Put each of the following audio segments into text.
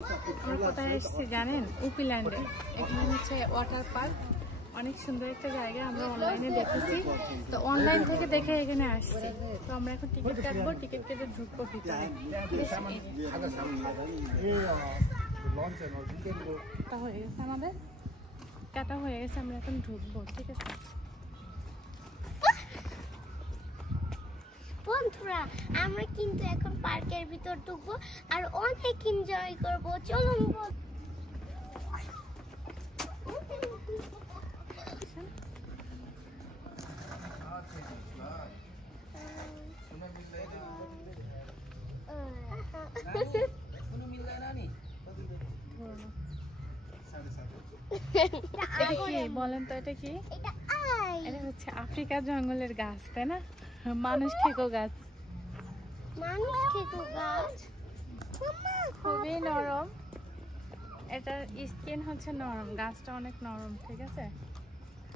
আমরা কোথায় এসেছি জানেন? উপিল্যান্ডে। এখানে হচ্ছে ওয়াটার পার্ক, অনেক সুন্দর একটা জায়গা। আমরা অনলাইনে দেখেছি, তো অনলাইন থেকে দেখে এখানে আসছি। তো আমরা এখন টিকিট কাটবো, টিকিট কেটে ঢুকবো ভিতরে। হয়ে গেছে আমাদের কাটা হয়ে গেছে, আমরা এখন ঢুকবো, ঠিক আছে? বন্ধুরা আমরা কিন্তু এখন পার্কের ভিতর ঢুকবো আর অনেক এনজয় করবো। চলুন বলেন তো এটা কি? এটা হচ্ছে আফ্রিকার জঙ্গলের গাছ, তাই না? মানুষ খেকো গাছ, খুবই নরম। এটার স্কিন হচ্ছে নরম, গাছটা অনেক নরম, ঠিক আছে?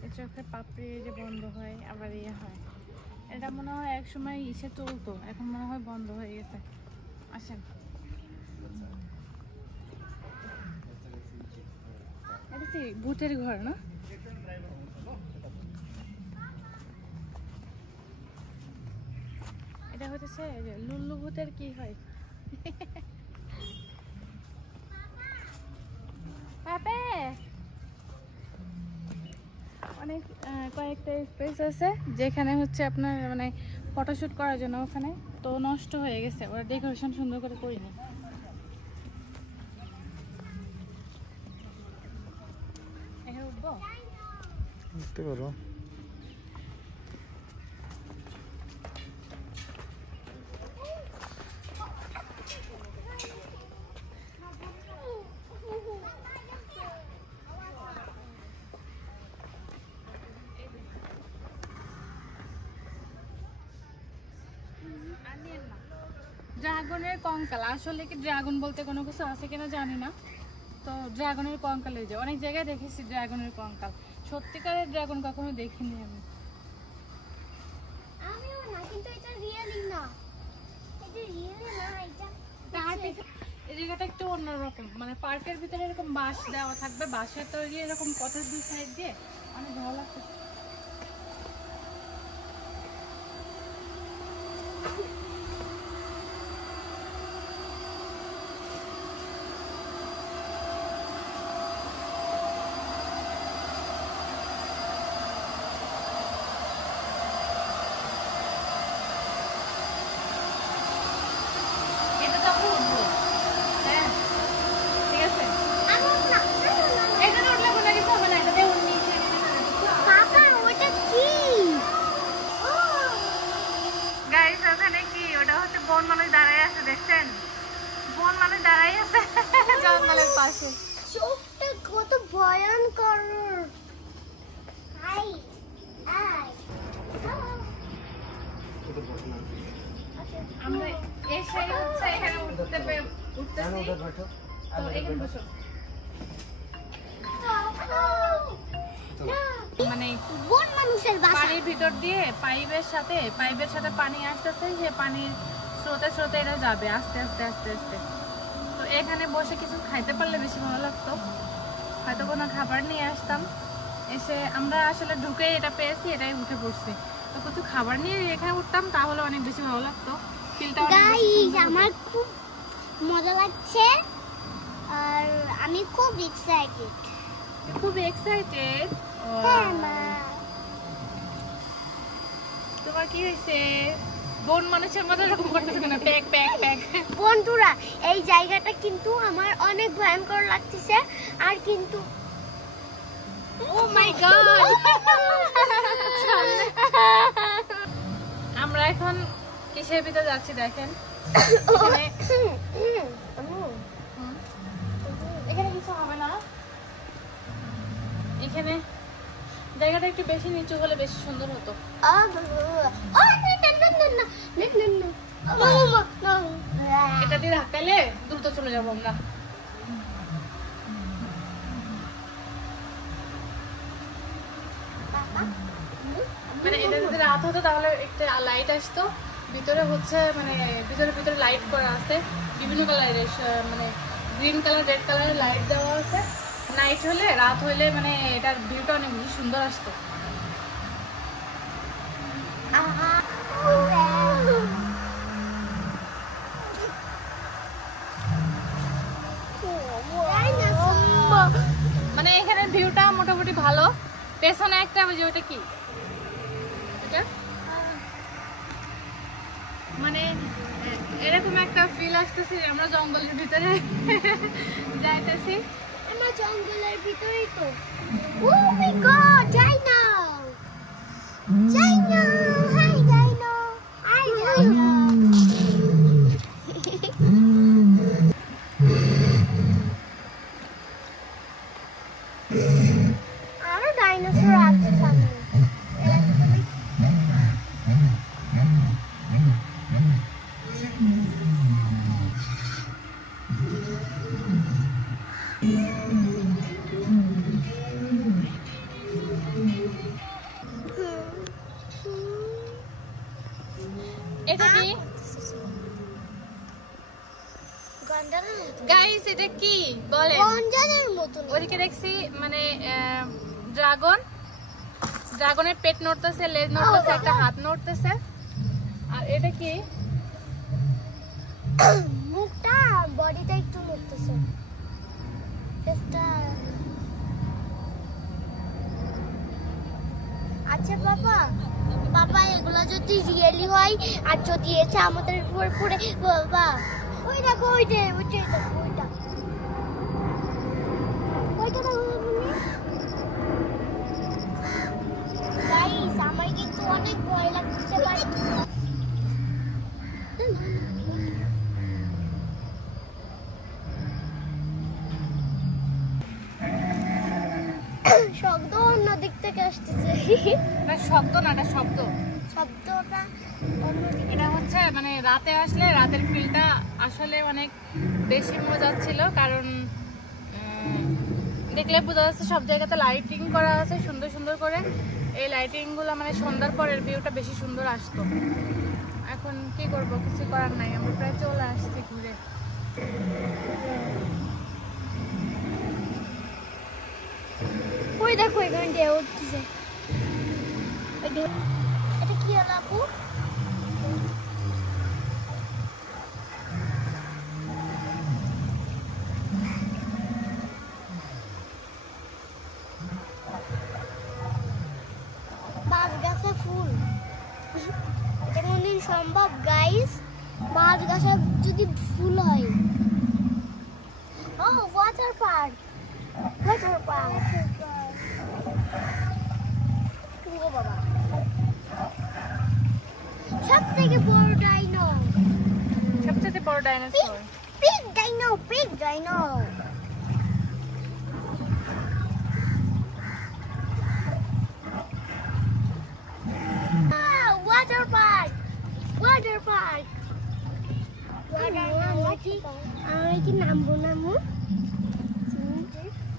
এর চোখে পাপড়ি যে বন্ধ হয়, আবার ইয়ে হয়। এটা মনে হয় এক সময় ইসে চলতো, এখন মনে হয় বন্ধ হয়ে গেছে। আসেন, এটা কি ভূতের ঘর না? এটা হচ্ছে লুল্লু ভূতের কি হয়। অনেক কয়েকটা স্পেস আছে যেখানে হচ্ছে আপনার মানে ফটোশুট করার জন্য, ওখানে তো নষ্ট হয়ে গেছে, ওরা ডেকোরেশন সুন্দর করে করিনি। এখানে উঠবো, উঠতে পারো। ড্রাগনের কঙ্কাল। আসলে কি ড্রাগন বলতে কোনো কিছু আছে কিনা জানি না, তো ড্রাগনের কঙ্কাল এই যে অনেক জায়গায় দেখেছি ড্রাগনের কঙ্কাল। সত্যিকারের ড্রাগন কখনো দেখিনি আমি। এই জায়গাটা একটু অন্যরকম, মানে পার্কের ভিতরে এরকম বাঁশ দেওয়া থাকবে, বাঁশের তৈরি এরকম পথের দুই সাইড দিয়ে, অনেক ভালো লাগছে। বন মানুষ দাঁড়ায় আছে, দেখছেন? বন মানুষ দাঁড়ায় আছে জঙ্গলের পাশে। চোখটা কত ভয়ঙ্কর। আমরা এসে হচ্ছে এখানে উঠতেছি, তো এখানে বসো। মানে বন মানুষের বাসা, পানির ভিতর দিয়ে পাইপের সাথে পানি আসতেছে, সে পানির স্রোতে স্রোতে এটা যাবে আস্তে আস্তে আস্তে আস্তে। তো এখানে বসে কিছু খাইতে পারলে বেশি ভালো লাগতো, হয়তো কোনো খাবার নিয়ে আসতাম। এসে আমরা আসলে ঢুকে এটা পেয়েছি, এটাই উঠে পড়ছি। তো কিছু খাবার নিয়ে এখানে উঠতাম, তাহলে অনেক বেশি ভালো লাগতো। গাইস আমার খুব মজা লাগছে আর আমি খুব এক্সাইটেড। খুব এক্সাইটেড? তোমার কি হয়েছে? বন মানুষের মতো এরকম করতেছে কেন? Pack pack pack. বন্ধুরা এই জায়গাটা কিন্তু আমার অনেক ভয়ঙ্কর লাগতেছে, আর কিন্তু ও মাই গড। আমরা এখন কিসের ভিতরে যাচ্ছি দেখেন। এখানে কিছু হবে না, এখানে জায়গাটা একটু বেশি নিচু হলে বেশি সুন্দর হতো। এটা দিয়ে ধাক্কালে দ্রুত চলে যাবো আমরা। মানে এটা যদি রাত হতো তাহলে একটা লাইট আসতো, ভিতরে হচ্ছে মানে ভিতরে লাইট করা আছে বিভিন্ন কালারের, মানে গ্রিন কালার রেড কালারের লাইট দেওয়া আছে। নাইট হলে রাত হলে মানে এটার ভিউটা অনেক বেশি সুন্দর আসতো। মানে এখানে ভিউটা মোটামুটি ভালো। পেছনে একটা ওই যে ওইটা কি এটা মানে এরকম একটা ফিল আসতেছে আমরা জঙ্গলের ভিতরে যাইতেছি। আমরা জঙ্গলের ভিতরেই তো। ও মাই গড, যাই না হাই যাই না আরো ডাইনোসর আছে সামনে। এটা কি গাইস? এটা কি বলেন? গন্ডারের মতো। ওদিকে দেখছি মানে ড্রাগনের পেট নড়তেছে, লেজ নড়তেছে, একটা হাত নড়তেছে। আর এটা কি? মুখটা বডিটা একটু নড়তেছে। ফেসটা। আচ্ছা বাবা এগুলো যদি রিয়েলি হয় আর যদি এসে আমাদের উপর পড়ে বাবা, ওই দেখো ওইটা গাইস, আমার কিন্তু অনেক ভয় লাগছে ভাই। শব্দ অন্য দিক থেকে আসতেছে। এটা শব্দ না, এটা শব্দটা অন্য দিক। এটা হচ্ছে মানে রাতে আসলে রাতের ফিলটা আসলে অনেক বেশি মজা ছিল। কারণ দেখলে বোঝা যাচ্ছে সব জায়গাতে লাইটিং করা আছে সুন্দর সুন্দর করে। এই লাইটিং গুলো মানে সন্ধ্যার পরের ভিউটা বেশি সুন্দর আসতো। এখন কি করব, কিছু করার নাই, আমরা প্রায় চলে আসছি ঘুরে। ওই দেখো এখানে ঢেউ উঠতেছে। এটা কি হলো আপু? বাঁশ গাছে ফুল। এটা কোনদিন সম্ভব গাইস? বাঁশ গাছে যদি ফুল হয়। ও ওয়াটার পার্ক। বাবা সবথেকে বড় ডাইনো। সবচেয়ে বড় dinosaur. Big dino. Water park. আমি কি নামবো?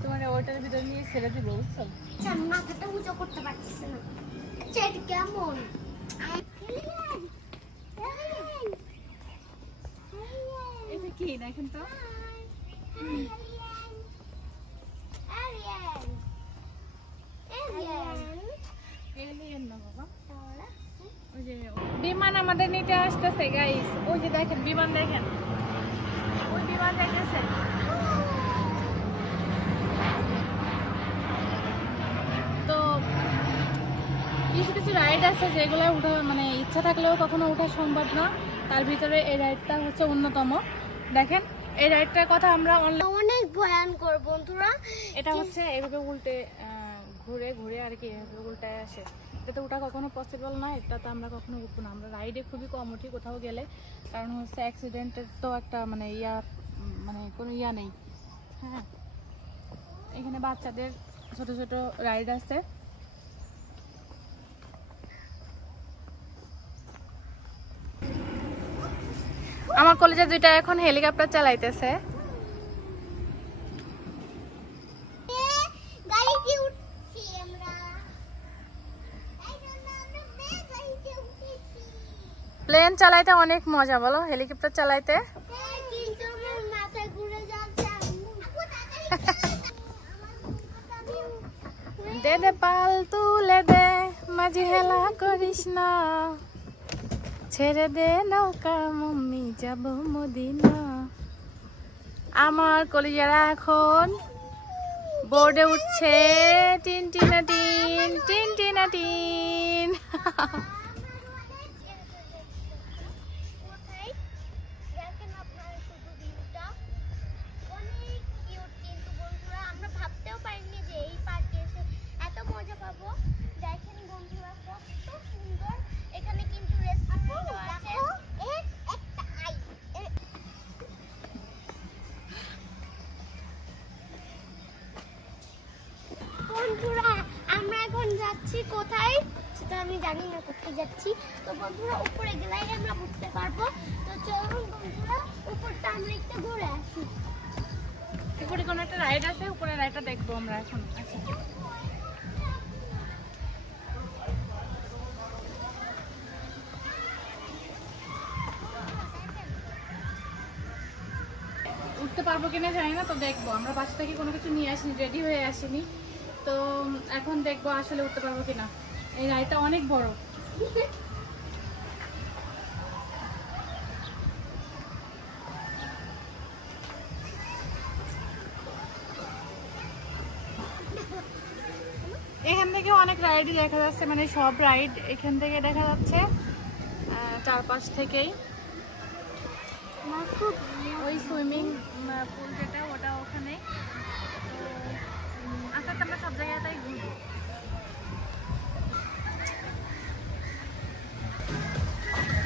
তোমার ওটার ভিতরে নিয়ে ছেড়ে দিব, বুঝছো? মাথাটা উঁচু করতে পারছিস না। এটা কেমন? এটা কি দেখেন তো? বিমান আমাদের নিতে আসতেছে গাইস। ওই যে দেখেন বিমান, দেখেন ওই বিমান দেখতেছে। তো কিছু রাইড আছে যেগুলো উঠা মানে ইচ্ছা থাকলেও কখনো ওঠা সম্ভব না। তার ভিতরে এই রাইডটা হচ্ছে অন্যতম। দেখেন এই রাইডটার কথা আমরা অনেক ভয়ঙ্কর বন্ধুরা। এটা হচ্ছে এভাবে উল্টে ঘুরে ঘুরে আর কি এভাবে উল্টায় আসে। এটাতে ওটা কখনো পসিবল না, এটাতে আমরা কখনো উঠবো না। আমরা রাইডে খুবই কম উঠি কোথাও গেলে, কারণ হচ্ছে অ্যাক্সিডেন্টের তো একটা মানে মানে কোনো নেই। হ্যাঁ, এখানে বাচ্চাদের ছোট ছোট রাইড আছে। আমার কলেজে দুইটা এখন হেলিকপ্টার চালাইতেছে। প্লেন চালাইতে অনেক মজা, বলো হেলিকপ্টার চালাইতে। কিন্তু আমার মাথা ঘুরে যাচ্ছে। দে পাল তুলে দে, মাঝি হেলা করিস না, ছেড়ে দে নৌকা মম্মি যাব মদিনা। আমার কলিজারা এখন বোর্ডে উঠছে, tin Tina tin, tin Tina tin. বন্ধুরা আমরা এখন যাচ্ছি কোথায় সেটা আমি জানি না, কোথায় যাচ্ছি। তো বন্ধুরা উপরে গেলেই আমরা বুঝতে পারবো। তো চলুন বন্ধুরা উপরটা আমরা একটু ঘুরে আসি। উপরে কোনো একটা রাইড আছে, উপরে রাইডটা দেখবো আমরা এখন। আচ্ছা উঠতে পারবো কিনা জানি না, তো দেখবো। আমরা বাসা থেকে কোনো কিছু নিয়ে আসিনি, রেডি হয়ে আসিনি, তো এখন দেখবো আসলে উঠতে পারবো কিনা। এই রাইডটা অনেক বড়। এখান থেকে অনেক রাইডই দেখা যাচ্ছে, মানে সব রাইড এখান থেকে দেখা যাচ্ছে, চারপাশ থেকেই। ওই সুইমিং পুল যেটা ওটা ওখানে, আস্তে আস্তে আমরা সব জায়গাটাই ঘুরবো।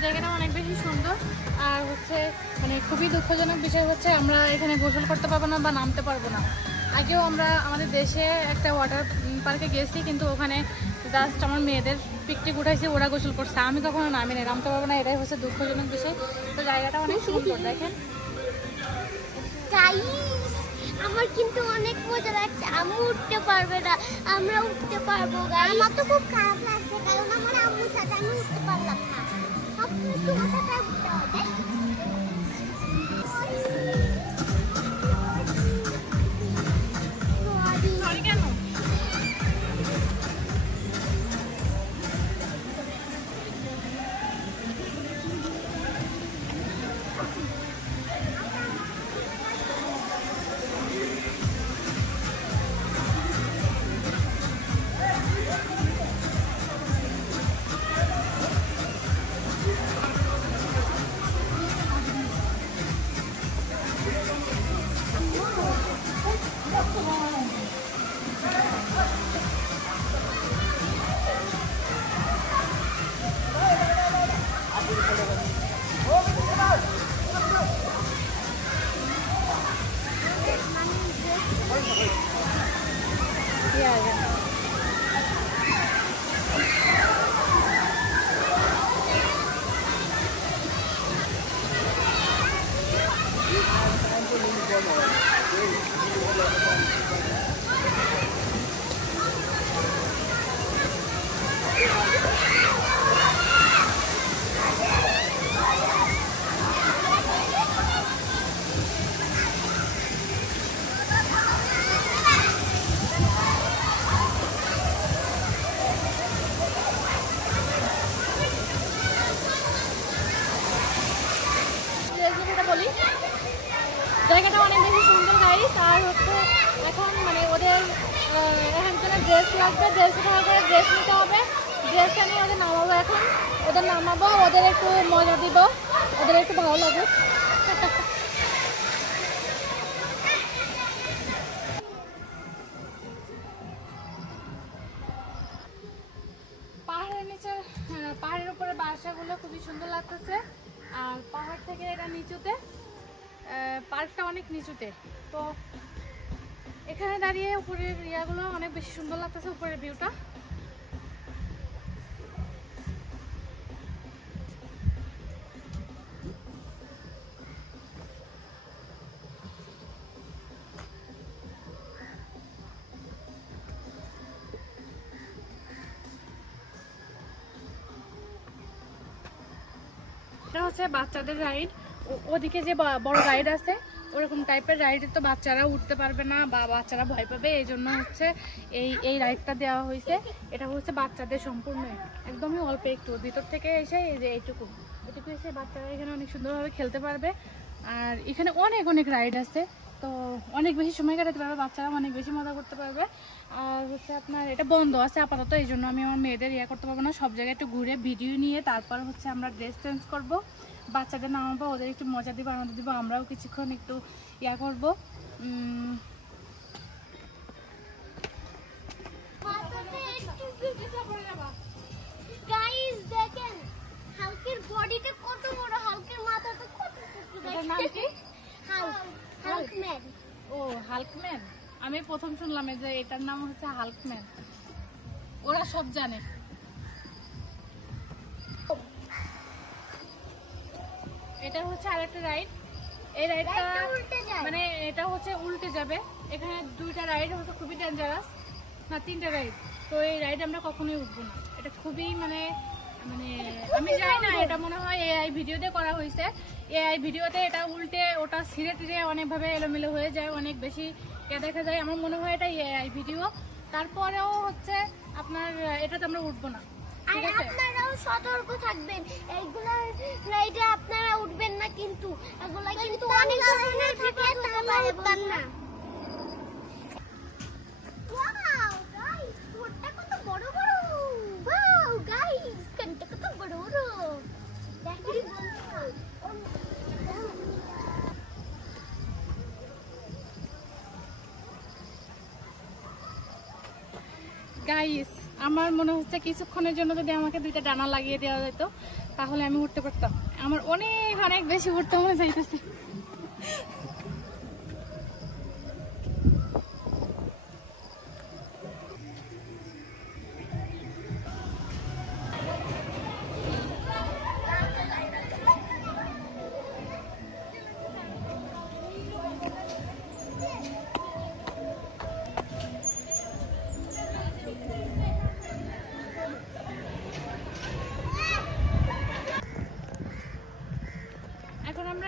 জায়গাটা অনেক বেশি সুন্দর। আর হচ্ছে মানে খুবই দুঃখজনক বিষয় হচ্ছে আমরা এখানে গোসল করতে পারবো না বা নামতে পারবো না। আগেও আমরা আমাদের দেশে একটা ওয়াটার পার্কে গেছি, কিন্তু ওখানে জাস্ট আমার মেয়েদের পিকনিক উঠাইছি, ওরা গোসল করছে, আমি কখনো নামি না, নামতে পারবো না, এটাই হচ্ছে দুঃখজনক বিষয়। তো জায়গাটা অনেক সুন্দর দেখেন। আমার কিন্তু অনেক মজা লাগছে, আমি উঠতে পারবে না, আমরা উঠতে পারবো। আমার তো খুব খারাপ লাগছে কারণ আমার আম্মুর সাথে আমি উঠতে পারলাম না। তোমার সাথে উঠতে হবে। জায়গাটা অনেক বেশি সুন্দর গাইস। আর হচ্ছে এখন মানে ওদের একজনের ড্রেস লাগবে, ড্রেস উঠার করে ড্রেস নিতে হবে, ড্রেসটা নিয়ে ওদের নামাবো। এখন ওদের নামাবো, ওদের একটু মজা দিব, ওদের একটু ভালো লাগুক। পাহাড়ের নিচে, পাহাড়ের উপরে বাসাগুলো খুবই সুন্দর লাগতেছে। আর পাহাড় থেকে এটা নিচুতে, পার্কটা অনেক নিচুতে, তো এখানে দাঁড়িয়ে উপরের ইয়াগুলো অনেক বেশি সুন্দর লাগতেছে, উপরের ভিউটা। এটা হচ্ছে বাচ্চাদের রাইড। ওদিকে যে বড় রাইড আছে ওরকম টাইপের রাইডে তো বাচ্চারা উঠতে পারবে না বা বাচ্চারা ভয় পাবে, এই জন্য হচ্ছে এই রাইডটা দেওয়া হয়েছে। এটা হচ্ছে বাচ্চাদের সম্পূর্ণ, একদমই অল্প একটু ভিতর থেকে এসে এই যে এটুকু এসে বাচ্চারা এখানে অনেক সুন্দরভাবে খেলতে পারবে। আর এখানে অনেক অনেক রাইড আছে, তো অনেক বেশি সময় কাটাতে পারবে, বাচ্চারা অনেক বেশি মজা করতে পারবে। আর হচ্ছে আপনার এটা বন্ধ আছে আপাতত, এই জন্য আমি আমার মেয়েদের করতে পারবো না। সব জায়গায় একটু ঘুরে ভিডিও নিয়ে তারপর হচ্ছে আমরা ড্রেস চেঞ্জ করবো, বাচ্চাদের নামাবো, ওদের একটু মজা দিব, আনন্দ দিব, আমরাও কিছুক্ষণ একটু করবো। গাইস দেখেন হালকের বডিটা কত বড়, হালকের মাথাটা কত ছোট। এটার নাম কি? হাল্কম্যান। ও হাল্কম্যান, আমি প্রথম শুনলাম যে এটার নাম হচ্ছে হাল্কম্যান। ওরা সব জানে। এটা হচ্ছে আরেকটা রাইড, এই রাইডটা মানে এটা হচ্ছে উল্টে যাবে। এখানে দুইটা রাইড হচ্ছে খুবই ডেঞ্জারাস, না তিনটা রাইড। তো এই রাইড আমরা কখনোই উঠবো না, এটা খুবই মানে মানে আমি জানি না, এটা মনে হয় এআই ভিডিওতে করা হয়েছে। এআই ভিডিওতে এটা উল্টে ওটা ছিঁড়ে টিড়ে অনেকভাবে এলোমেলো হয়ে যায়, অনেক বেশি দেখা যায়। আমার মনে হয় এটা এআই ভিডিও। তারপরেও হচ্ছে আপনার এটাতে আমরা উঠবো না, ঠিক আছে? আপনারাও সতর্ক থাকবেন, এইগুলা রাইডে আপনারা উঠবেন না, কিন্তু এগুলা কিন্তু অনেক ধরনের বিপদ হতে পারে, বুঝবেন না। ওয়াও গাইস, ঘোড়টা কত বড় বড়। ওয়াও গাইস, কানটা কত বড় বড়। দেখেন গাইস, আমার মনে হচ্ছে কিছুক্ষণের জন্য যদি আমাকে দুইটা ডানা লাগিয়ে দেওয়া যেত তাহলে আমি উঠতে পারতাম। আমার অনেক অনেক বেশি উঠতে মনে চাইতেছে।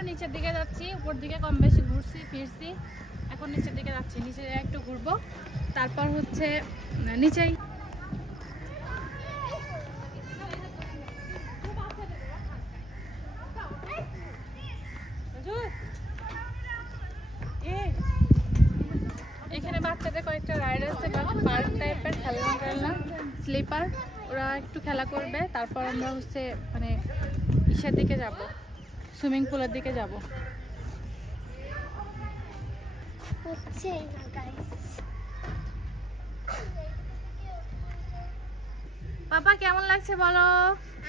নিচের দিকে যাচ্ছি, উপর দিকে কম বেশি ঘুরছি ফিরছি, এখন নিচের দিকে যাচ্ছি। নিচে একটু ঘুরবো, তারপর হচ্ছে নিচেই এখানে বাচ্চাদের কয়েকটা রাইড আছে, পার্ক টাইপের খেলনা স্লিপার, ওরা একটু খেলা করবে। তারপর আমরা হচ্ছে মানে ইসের দিকে যাব, সুইমিং পুলের দিকে যাব। পাপা কেমন লাগছে বলো?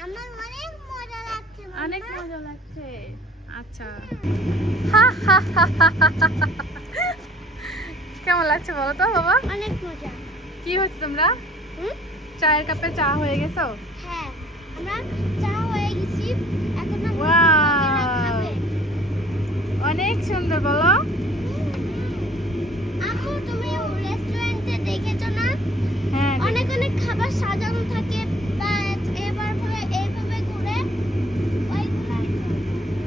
আমার অনেক মজা লাগছে। অনেক মজা লাগছে। আচ্ছা কেমন লাগছে বলো তো বাবা? অনেক মজা। কি হচ্ছে তোমরা? চায়ের কাপে চা হয়ে গেছো? হ্যাঁ, আমরা চা হয়ে গেছি, এখন আমরা খাবে। অনেক সুন্দর বলো। আপু তুমি রেস্টুরেন্টে দেখেছো না? হ্যাঁ, অনেক অনেক খাবার সাজানো থাকে, বা এবার পরে এইভাবে ঘুরে ওইগুলাই।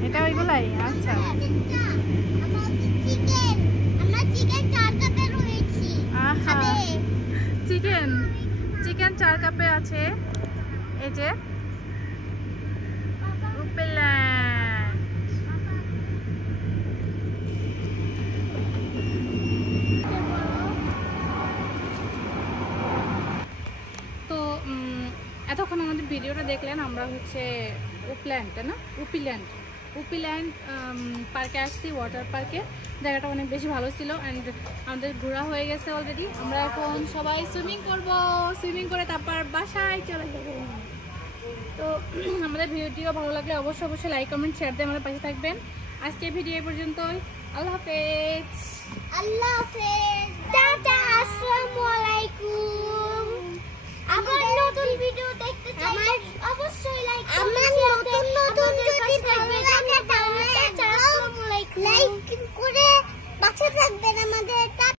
এটা ওইগুলাই? আচ্ছা, আমরা চিকেন 4 কাপে রয়েছি। আহা, চিকেন 4 কাপে আছে। এই যে উপল্যান্ড। তো এতক্ষণ আমাদের ভিডিওটা দেখলেন, আমরা হচ্ছে উপল্যান্ড, তাই না? উপিল্যান্ড পার্কে আসছি, ওয়াটার পার্কে। জায়গাটা অনেক বেশি ভালো ছিল অ্যান্ড আমাদের ঘোরা হয়ে গেছে অলরেডি। আমরা এখন সবাই সুইমিং করব, সুইমিং করে তারপর বাসায় চলে যাব। তো আমাদের ভিডিও ভালো লাগলে অবশ্যই লাইক কমেন্ট শেয়ার দিয়ে আমাদের পাশে থাকবেন। আজকে ভিডিও এই পর্যন্তই। আল্লাহ হাফেজ। আল্লাহ হাফেজ, টাটা, আসসালামু আলাইকুম। আমার নতুন ভিডিও দেখতে চাইলে অবশ্যই লাইক করবেন। আমার নতুন যদি ভালো লাগে তাহলে আসসালামু আলাইকুম লাইক করে পাশে থাকবেন।